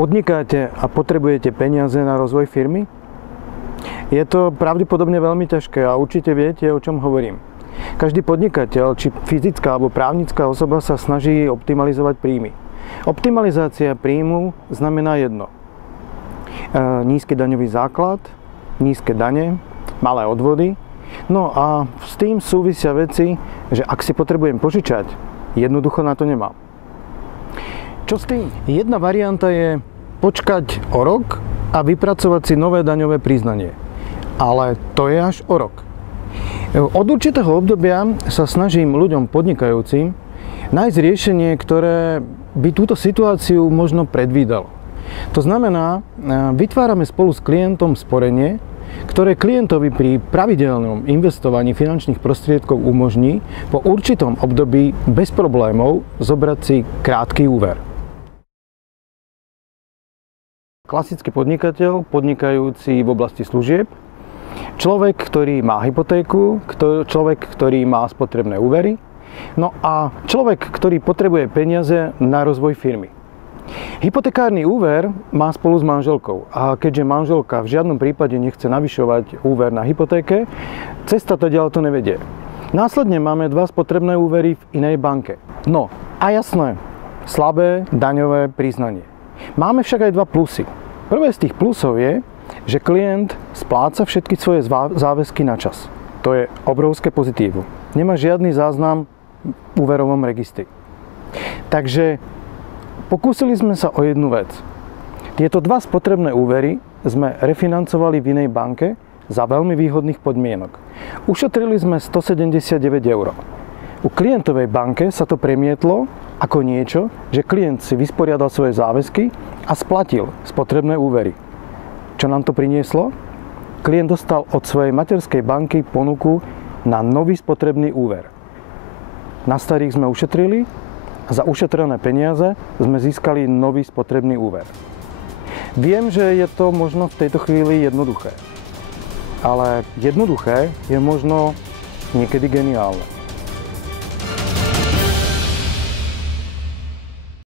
Podnikáte a potrebujete peniaze na rozvoj firmy? Je to pravdepodobne veľmi ťažké a určite viete, o čom hovorím. Každý podnikateľ, či fyzická alebo právnická osoba sa snaží optimalizovať príjmy. Optimalizácia príjmu znamená jedno. Nízky daňový základ, nízke dane, malé odvody. No a s tým súvisia veci, že ak si potrebujem požičať, jednoducho na to nemám. Čo s tým? Jedna varianta je počkať o rok a vypracovať si nové daňové priznanie. Ale to je až o rok. Od určitého obdobia sa snažím ľuďom podnikajúcim nájsť riešenie, ktoré by túto situáciu možno predvídalo. To znamená, vytvárame spolu s klientom sporenie, ktoré klientovi pri pravidelnom investovaní finančných prostriedkov umožní po určitom období bez problémov zobrať si krátky úver. Klasický podnikateľ, podnikajúci v oblasti služieb, človek, ktorý má hypotéku, človek, ktorý má spotrebné úvery, no a človek, ktorý potrebuje peniaze na rozvoj firmy. Hypotekárny úver má spolu s manželkou a keďže manželka v žiadnom prípade nechce navyšovať úver na hypotéke, cesta to ďalej to nevedie. Následne máme dva spotrebné úvery v inej banke. No a jasné, slabé daňové priznanie. Máme však aj dva plusy. Prvé z tých plusov je, že klient spláca všetky svoje záväzky na čas. To je obrovské pozitívum. Nemá žiadny záznam v úverovom registri. Takže pokúsili sme sa o jednu vec. Tieto dva spotrebné úvery sme refinancovali v inej banke za veľmi výhodných podmienok. Ušetrili sme 179 €. U klientovej banke sa to premietlo ako niečo, že klient si vysporiadal svoje záväzky a splatil spotrebné úvery. Čo nám to prinieslo? Klient dostal od svojej materskej banky ponuku na nový spotrebný úver. Na starých sme ušetrili a za ušetrené peniaze sme získali nový spotrebný úver. Viem, že je to možno v tejto chvíli jednoduché. Ale jednoduché je možno niekedy geniálne.